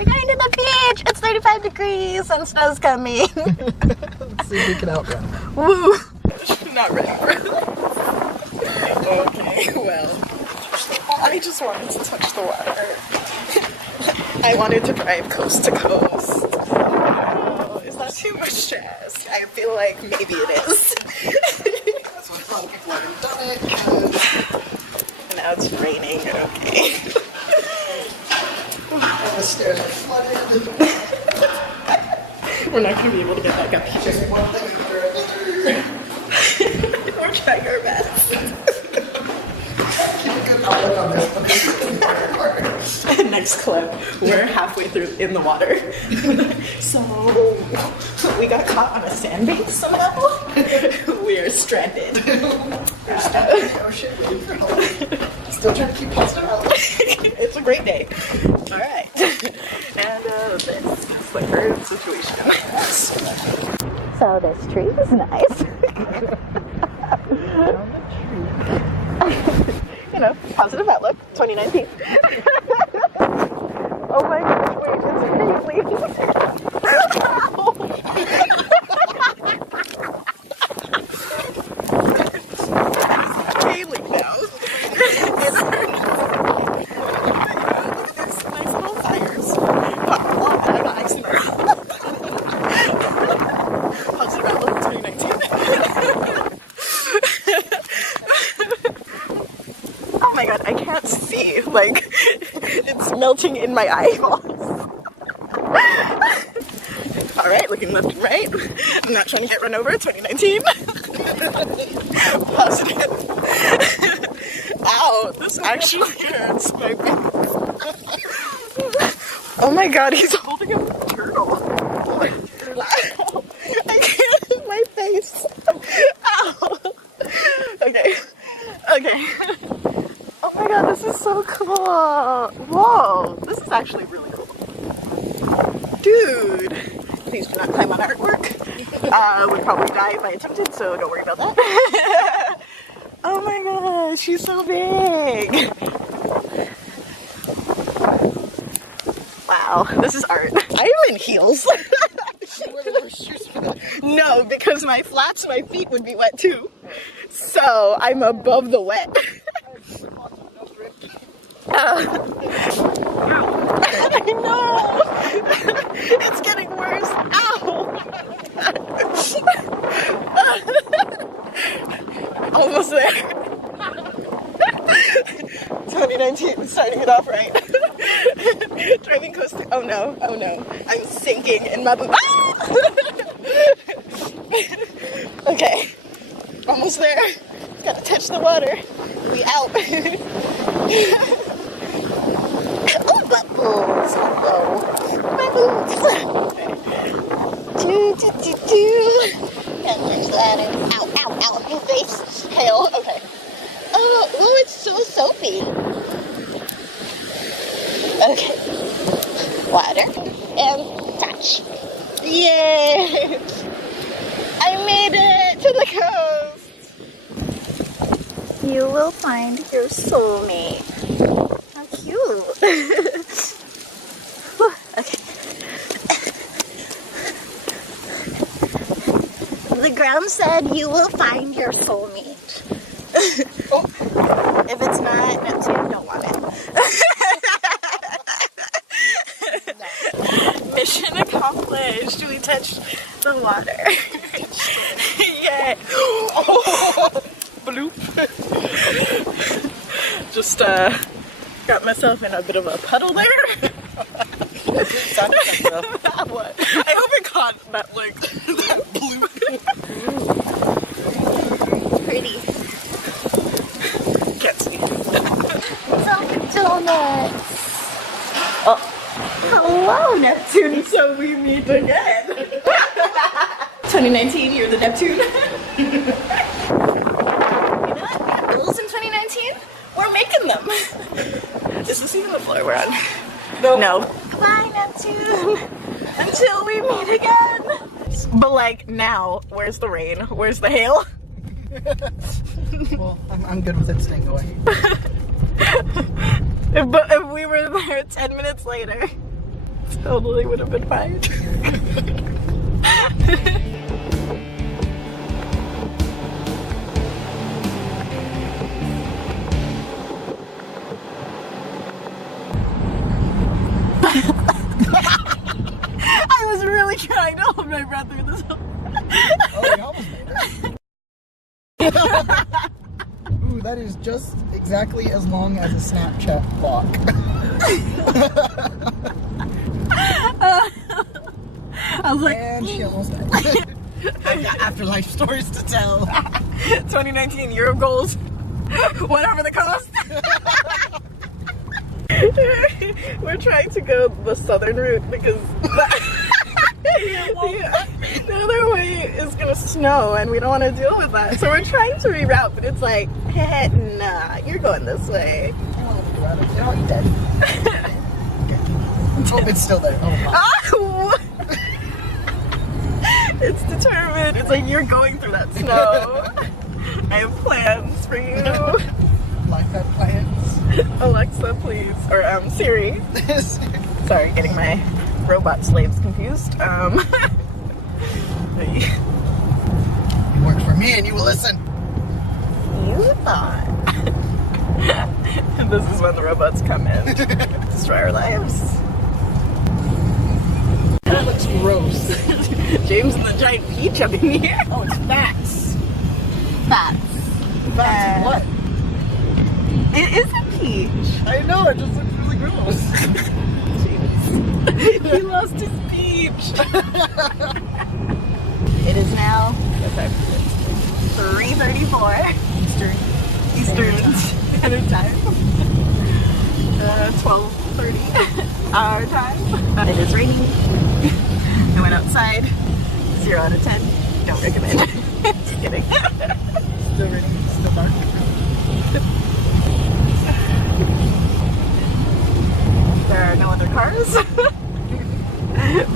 We're going to the beach. It's 35 degrees and snow's coming. Let's see if we can outrun. Woo! Not ready for it. Okay, well, I just wanted to touch the water. I wanted to drive coast to coast. Oh, is that too much stress? I feel like maybe it is. That's why a lot of people haven't done it. Now it's raining, okay. And the stairs are flooded. We're not going to be able to get back up here. Just one thing after another. We're trying our best. Keep a good outlook on this one. Next clip, we're halfway through in the water. So, we got caught on a sandbank somehow. We are stranded. Oh shit, still trying to keep positive outlook. It's a great day. Alright. And this is the current situation. So this tree is nice. You know, positive outlook, 2019. Oh my gosh, wait, it's hailing. Hailing now. Look at these nice little fires. Positive outlook, 2019. Oh my god, I can't see. Like, it's melting in my eyeballs. Alright, looking left and right. I'm not trying to get run over, 2019. Positive. Ow, this actually hurts my back. Oh my god, he's holding a turtle. Ow, I can't see my face. Ow. Okay. Okay. Oh my god, this is so cool. Whoa, this is actually really cool. Dude. Please do not climb on artwork. Would probably die if I attempted, so don't worry about that. Oh my gosh, she's so big. Wow, this is art. I am in heels. No, because my flats, my feet would be wet too. So I'm above the wet. I know! It's getting worse. Ow! Almost there. 2019, starting it off right. Driving coast. Oh no, oh no. I'm sinking in my boot. Okay. Almost there. Gotta touch the water. We out. Oh, bubbles! Hello. My boots! And there's that. Ow, ow, ow, my face. Hail. Okay. Oh, it's so soapy. Okay. Water. And touch. Yay! I made it to the coast! You will find your soulmate. How cute. Okay. The ground said you will find your soulmate. Oh. If it's not Neptune, don't want it. Mission accomplished. We touched the water. Yay. Oh. Bloop. Just got myself in a bit of a puddle there. What? I hope it caught that, like, that bloop. Pretty. Can't see. Dunkin' Donuts. Oh. Hello, Neptune. So we meet again. 2019, you're the Neptune. You know what? We got goals in 2019. We're making them. Is this even the floor we're on? No. Bye, Neptune. Until we meet again. But like now, where's the rain? Where's the hail? Well, I'm good with it staying away. But if we were there 10 minutes later. Totally would have been fine. I was really trying to hold my breath through this whole. Oh, you almost made it. Ooh, that is just exactly as long as a Snapchat block. I was like, And she almost died. I've got afterlife stories to tell. 2019 year of goals, whatever the cost. We're trying to go the southern route because the other way is gonna snow and we don't want to deal with that. So we're trying to reroute, but it's like, hey, nah, you're going this way. Oh, you dead. Oh, it's still there. Oh, It's determined. It's like you're going through that snow. I have plans for you. Life had plans. Alexa, please. Or Siri. Sorry, getting my robot slaves confused. You work for me and you will listen. You thought. And this is when the robots come in. Destroy our lives. That looks gross. James and the giant peach up in here. Oh, it's fats. Fats. Fats what? It is a peach. I know, it just looks really gross. Jeez. He lost his peach. It is now 3:34 Eastern Standard Time. 12:30 our time. It is raining. I went outside. 0 out of 10. Don't recommend. Just kidding. Still raining, still dark. There are no other cars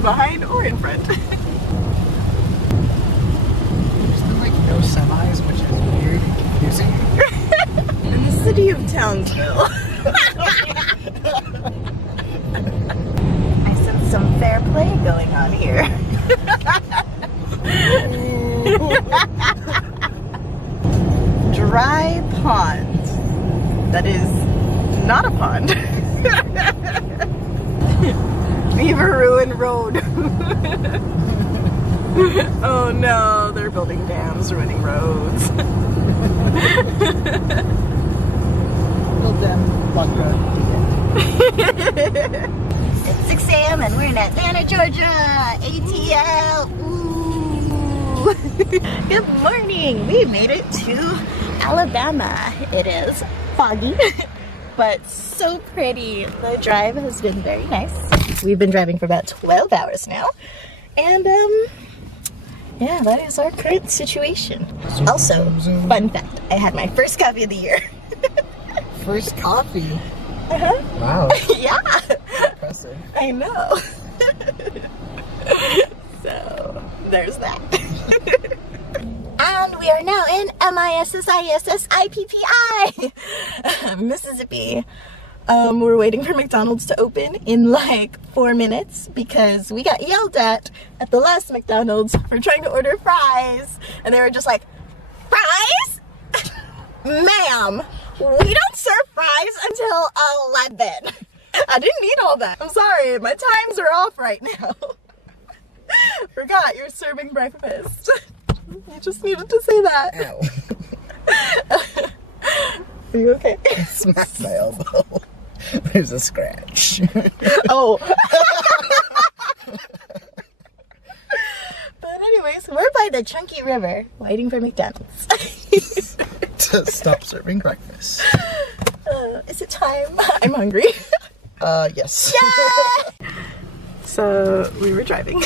behind or in front. There's been like no semis, which is weird and confusing. In the city of Townsville. I sense some fair play going on here. Dry pond. That is not a pond. Beaver Ruin Road. Oh no, they're building dams, ruining roads. Little damn luck It's 6 a.m. and we're in Atlanta, Georgia. ATL. Ooh. Good morning. We made it to Alabama. It is foggy, but so pretty. The drive has been very nice. We've been driving for about 12 hours now. And yeah, that is our current situation. Also, fun fact, I had my first coffee of the year. First coffee? Uh-huh. Wow. Yeah. Impressive. I know. So, there's that. And we are now in MISSISSIPPI, Mississippi. We're waiting for McDonald's to open in like 4 minutes because we got yelled at the last McDonald's for trying to order fries. And they were just like, fries? Ma'am, we don't serve fries until 11. I didn't need all that. I'm sorry, my times are off right now. Forgot you're serving breakfast. You just needed to say that. Ow. Are you okay? I smacked my elbow. There's a scratch. Oh. But anyways, we're by the Chunky River, waiting for McDonald's. To stop serving breakfast. Is it time? I'm hungry. Yes. Yeah! So we were driving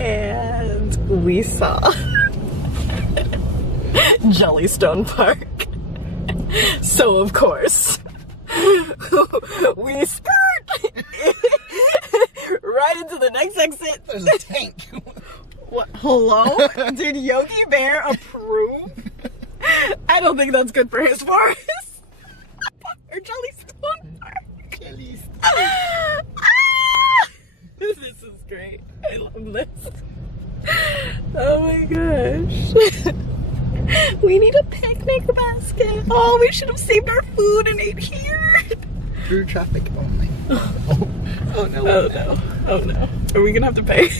and we saw Jellystone Park. So of course we skirt right into the next exit. There's a tank. What? Hello? Did Yogi Bear approve? I don't think that's good for his forest. Or Jellystone Park. film this. Oh my gosh. We need a picnic basket. Oh, we should have saved our food and ate here. Through traffic only. Oh no. Oh no. Oh no. Are we gonna have to pay?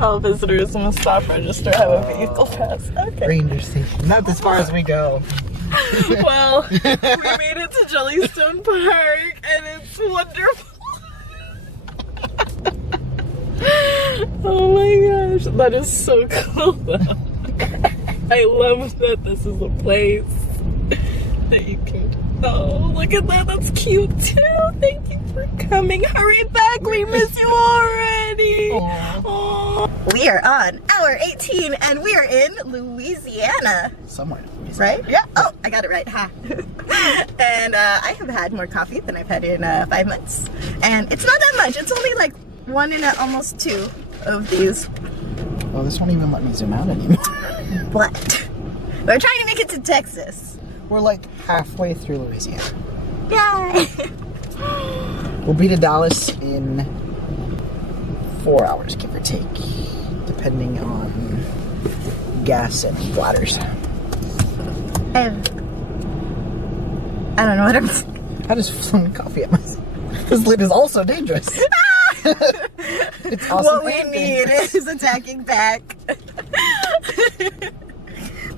All visitors must stop, register, have a vehicle pass. Okay. Ranger station. Not as far as we go. Well, we made it to Jellystone Park and it's wonderful. Oh my gosh, that is so cool though. I love that this is a place that you can. Oh, look at that, that's cute too. Thank you for coming. Hurry back, we miss you already. Aww. We are on hour 18 and we are in Louisiana. Somewhere. Right? Yeah. Oh, I got it right. Ha. And I have had more coffee than I've had in 5 months. And it's not that much. It's only like 1 and almost 2 of these. Oh, this won't even let me zoom out anymore. But we're trying to make it to Texas. We're like halfway through Louisiana. Yay! We'll be to Dallas in 4 hours, give or take, depending on gas and bladders. I don't know what I'm saying. I just flung coffee at myself. This lid is also dangerous. It's awesome. What we need is a tacking pack.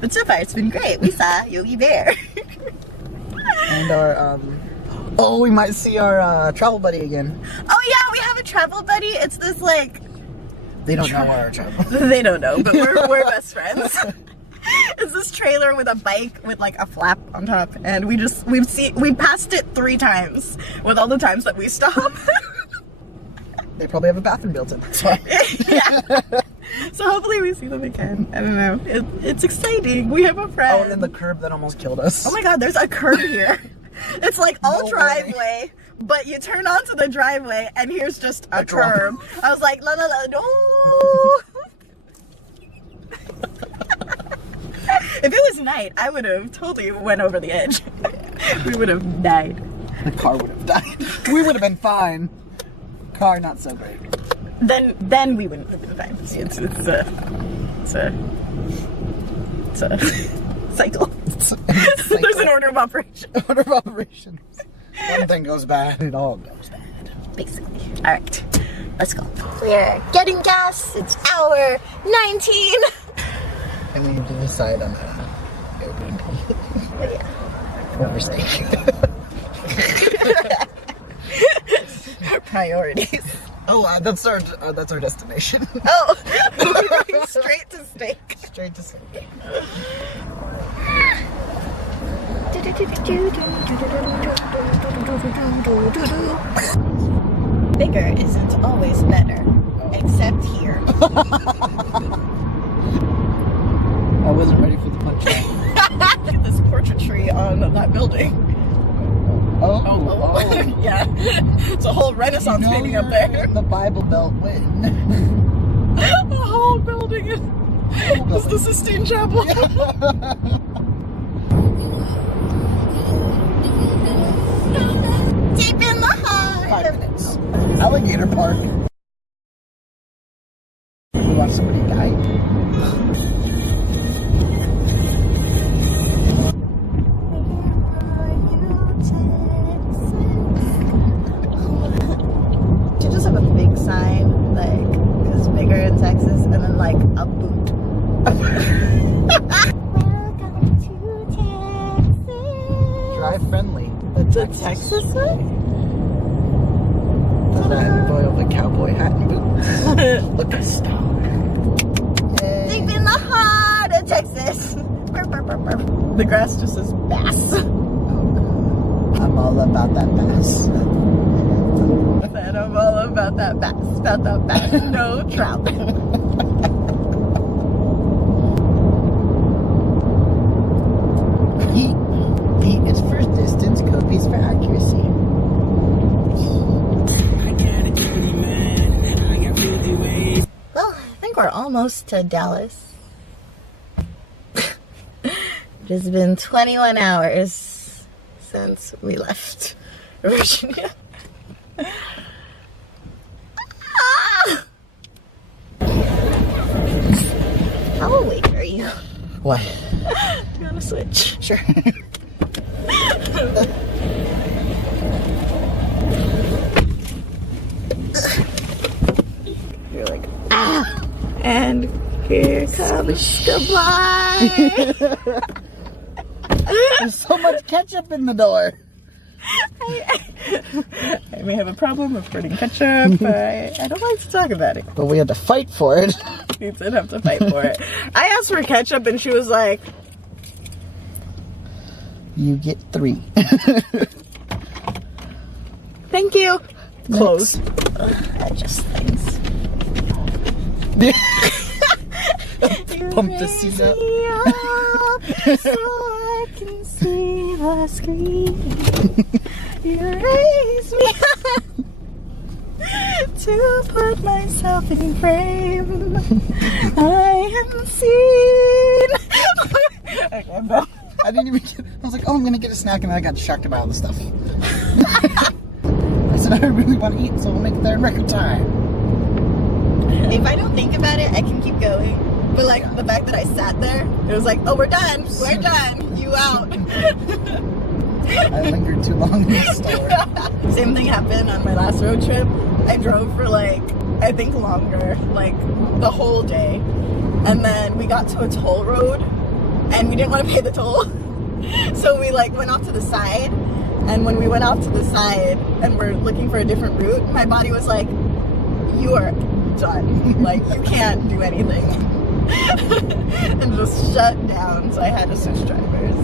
But so far, it's been great. We saw Yogi Bear. And our, oh, we might see our travel buddy again. Oh yeah, we have a travel buddy. It's this like... They don't know our travel. They don't know, but we're best friends. It's this trailer with a bike with like a flap on top, and we passed it 3 times with all the times that we stop. They probably have a bathroom built in. That's why. Yeah. So hopefully we see them again. I don't know. It's exciting. We have a friend. Oh, and then the curb that almost killed us. Oh my god, there's a curb here. It's like all driveway, but you turn onto the driveway and here's just a curb. I was like, la la la, no. If it was night, I would have totally went over the edge. We would have died. The car would have died. We would have been fine. Car, not so great. Then we wouldn't have been fine. It's a cycle. There's an order of operation. Order of operations. One thing goes bad, it all goes bad. Basically. Alright, let's go. We're getting gas. It's hour 19. And we need to decide on Airbnb. But yeah. What we're saying. Priorities. Oh, that's our destination. Oh, we're going straight to steak. Straight to steak. Bigger isn't always better, except here. I wasn't ready for the punchline. Look at this portrait tree on that building. Oh. Yeah. It's a whole Renaissance painting up there. The Bible Belt win. The whole building is the Sistine Chapel. Deep in the heart. 5 minutes. Alligator Park. We watched somebody die. Sign like is bigger in Texas, and then like a boot. Welcome to Texas. Drive friendly. It's a Texas way? Does that boy with a cowboy hat and boots? Look at star. Deep in the heart of Texas. The grass just says bass. I'm all about that bass. And I'm all about that bass. About that bass. No trout. P is for distance, code P is for accuracy. Well, I think we're almost to Dallas. It's been 21 hours since we left Virginia. What? You wanna switch? Sure. You're like, ah! And here comes goodbye! There's so much ketchup in the door. I may have a problem with putting ketchup, but I don't like to talk about it. But we had to fight for it. We did have to fight for it. I asked for ketchup and she was like, You get 3. thank you. Close. Just things. Pump the seat up. So I can see the screen. You raise me up to put myself in frame. I am seen. Okay, I'm done. I didn't even get, I was like, oh, I'm gonna get a snack, and then I got distracted by all the stuff. I said, I really want to eat, so we'll make it there in record time. If I don't think about it, I can keep going. But like the fact that I sat there, it was like, oh, we're done. We're done. You out. I lingered too long in the store. Same thing happened on my last road trip. I drove for like, I think longer, like the whole day. And then we got to a toll road and we didn't want to pay the toll. So we like went off to the side. And when we went off to the side and we're looking for a different route, my body was like, you are done. Like, you can't do anything. And just shut down, so I had to switch drivers.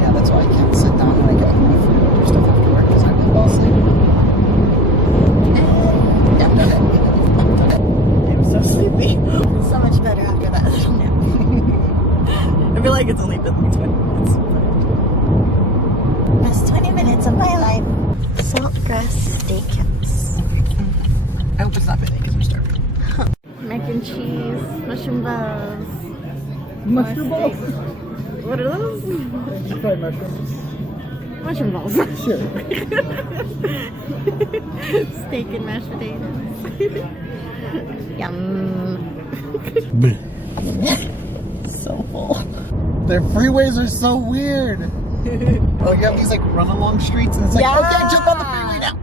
Yeah, that's why I can't sit down when I get home and do stuff after work, because I will fall asleep. I'm so sleepy. So much better after that little nap. I feel like it's only been like 20 minutes. That's 20 minutes of my life. Saltgrass steakhouse. I hope it's not bad because we're starving. Mac and cheese, mushroom balls. Mushroom balls? What are those? Fried mushrooms. Mushroom balls. Sure. Steak and mashed potatoes. Yum. So full. Their freeways are so weird. Oh, you have these like run along streets and it's like, okay, jump on the freeway now.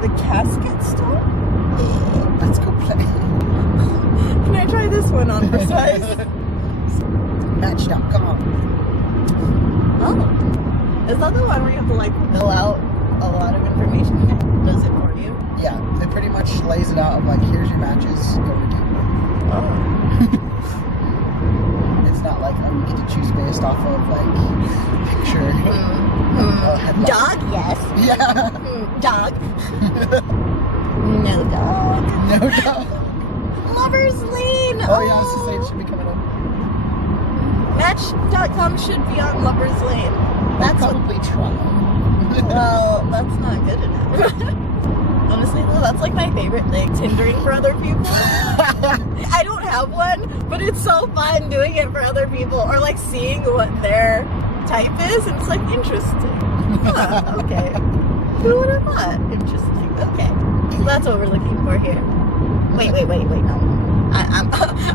The casket store? Let's go play. Can I try this one on for size? Match.com. Oh. Is that the one where you have to like fill out a lot of information and it does it for you? Yeah, it pretty much lays it out of like, here's your matches, go redeem them. Oh. It's not like you get to choose based off of like picture. Headline. Dog, yes. Yeah. Dog. No dog. No dog. Lover's Lane. Oh yeah, I was gonna say it should be coming up. Match.com should be on Lover's Lane. That's probably trying. Well, that's not good enough. Honestly though, that's like my favorite thing, Tindering for other people. I don't have one, but it's so fun doing it for other people or like seeing what their type is and it's like interesting. Huh, okay. Who would have thought? Interesting. Okay. That's what we're looking for here. Wait, no.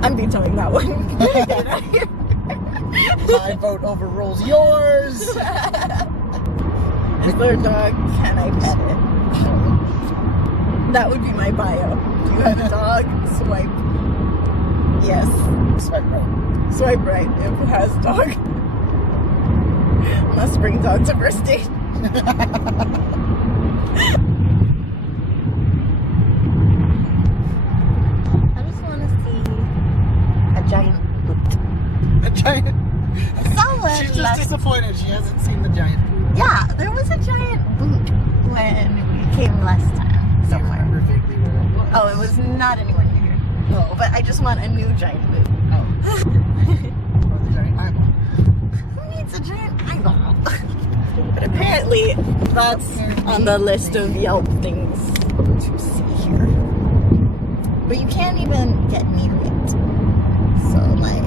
I'm vetoing that one. Get it out of here. My vote overrules yours. Is there a dog? Can I pet it? That would be my bio. Do you have a dog? Swipe. Yes. Swipe right. Swipe right if it has dog. Must bring dog to first date. I just want to see a giant boot. A giant. Someone She's just disappointed she hasn't seen the giant boot. Yeah, there was a giant boot when we came last time. Somewhere. I remember vaguely where it was. Oh, it was not anywhere near here. Oh. But I just want a new giant boot. Oh. Or the giant eyeball. Who needs a giant eyeball? But apparently, that's on the list of Yelp things to see here. But you can't even get near it. So, like,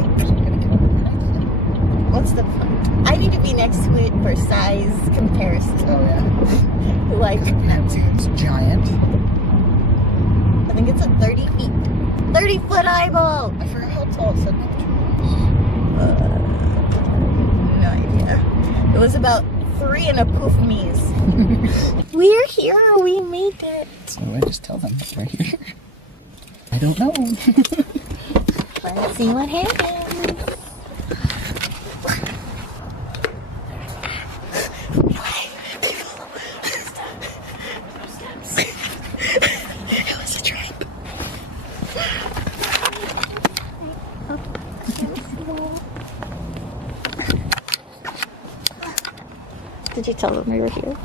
what's the point? I need to be next to it for size comparison. Oh, yeah. Like, Neptune's giant. I think it's a 30 feet. 30-foot eyeball! I forgot how tall it said Neptune. No idea. It was about 3 and a poof me's. We're here. We made it. So I just tell them we're here. I don't know. Let's see what happens. It was a trap. Did you tell them we were here?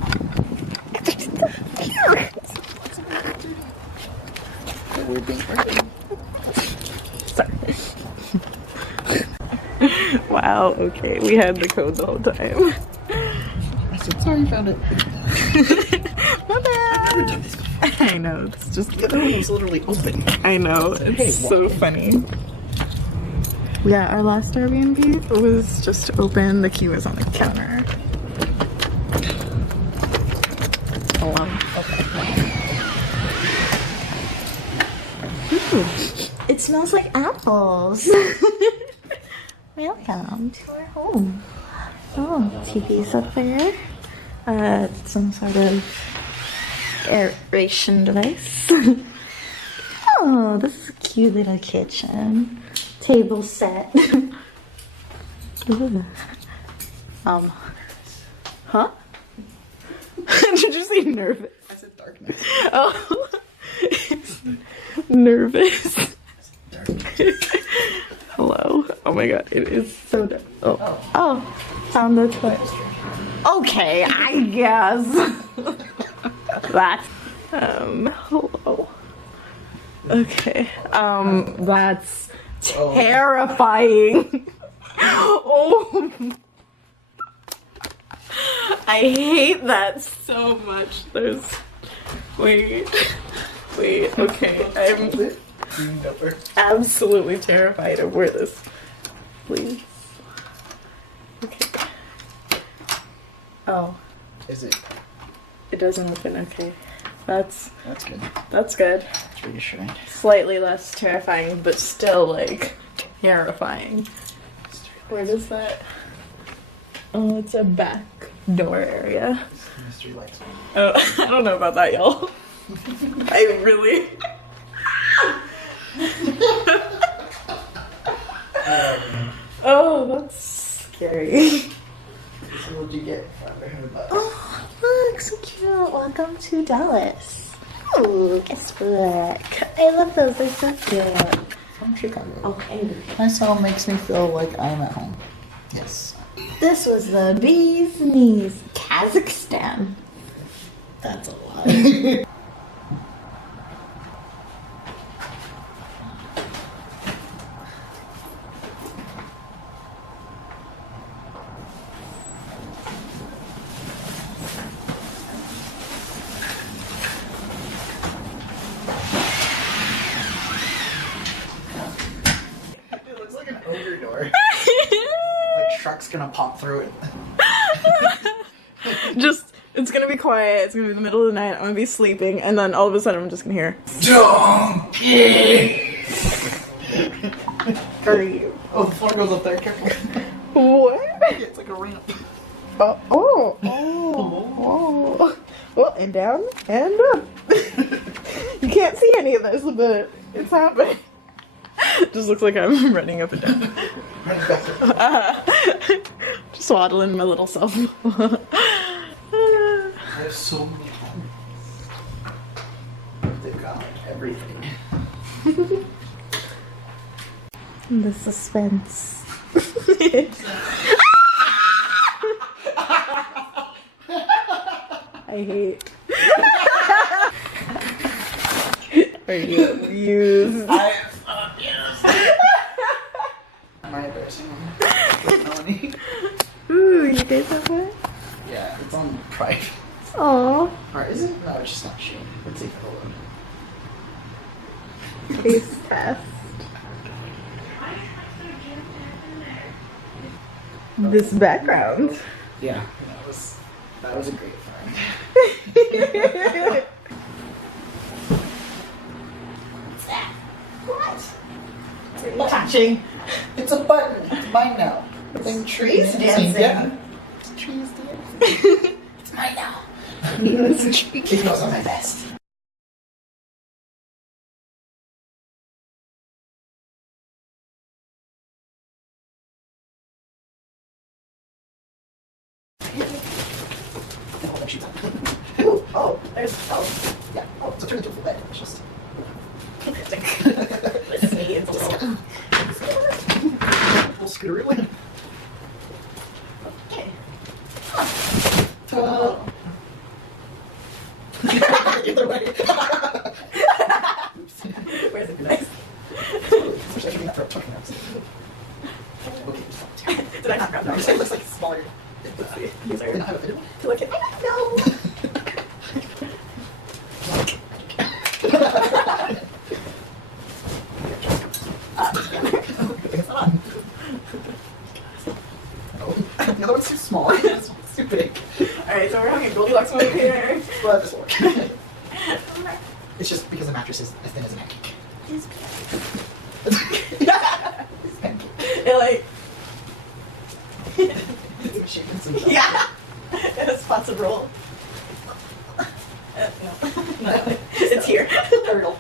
We're being recorded. Sorry. Wow, okay. We had the code the whole time. I said, sorry, found it. My bad. I've never done this before. I know, it's just The other one was literally open. I know, it's so funny. Yeah, our last Airbnb was just open. The key was on the counter. Hello. Okay. Ooh, it smells like apples. Welcome to our home. Oh, TV's up there. Some sort of aeration device. Oh, this is a cute little kitchen. Table set. Ooh. Huh? Did you say nervous? I said darkness. Oh. Nervous. Hello. Oh my god, it is so dark. Oh, found the toilet. Okay, I guess. That's hello. Okay. That's terrifying. Oh. I hate that so much. Wait, okay. I'm absolutely terrified of where this, please. Okay. Oh. Is it? It doesn't open, okay. That's good. That's good. It's reassuring. Slightly less terrifying, but still, like, terrifying. Where does that? Oh, it's a back door area. Mystery lights. Oh, I don't know about that, y'all. I really... Oh, that's scary. So what'd you get? $500. Oh, look, so cute. Welcome to Dallas. Oh, guess what? I love those. They're so cute. From Chicago. Okay. My song makes me feel like I'm at home. Yes. This was the bee's knees, Kazakhstan. That's a lot. It looks like an ogre door. Like Shrek's gonna pop through it. Just, it's gonna be quiet. It's gonna be the middle of the night. I'm gonna be sleeping, and then all of a sudden, I'm just gonna hear. Donkey! Are you? Oh, the floor goes up there. Careful. What? It's like a ramp. Oh. Well, and down and up. You can't see any of this, but it's happening. Just looks like I'm running up and down. Just waddling my little self. I have so many homes. They've got everything. The suspense. I hate. Are you amused? Am I embarrassing them? Melanie? Ooh, you guys have one? Yeah, it's on private. Aww. Or is it? No, it's just not showing. Let's see if it'll load. Taste test. This background. Yeah, that was a great find. What's that? What? It's touching. It's a button. mine now. Trees dancing. Yeah. Trees dancing. It's mine now. It goes on my vest. Oh, there's Yeah. Oh, so turn into a full bed. It's just. Let's see. It's just. We'll scooter it in. Okay. Oh. Either way. Where's it nice? Especially after being up for 20 minutes. Okay, just Did I not grab no, that? it looks like smaller. Let's see. These They don't are have a fitted one. to look at. No. It's not. Oh, the other one's too small. This one's too big. Alright, so we're having a Goldilocks moment here. But this will work. It's just because the mattress is as thin as a pancake. It's pancake. It like. It's shaking some stuff. Yeah. It has spots of roll. No. No. It's here. Turtle.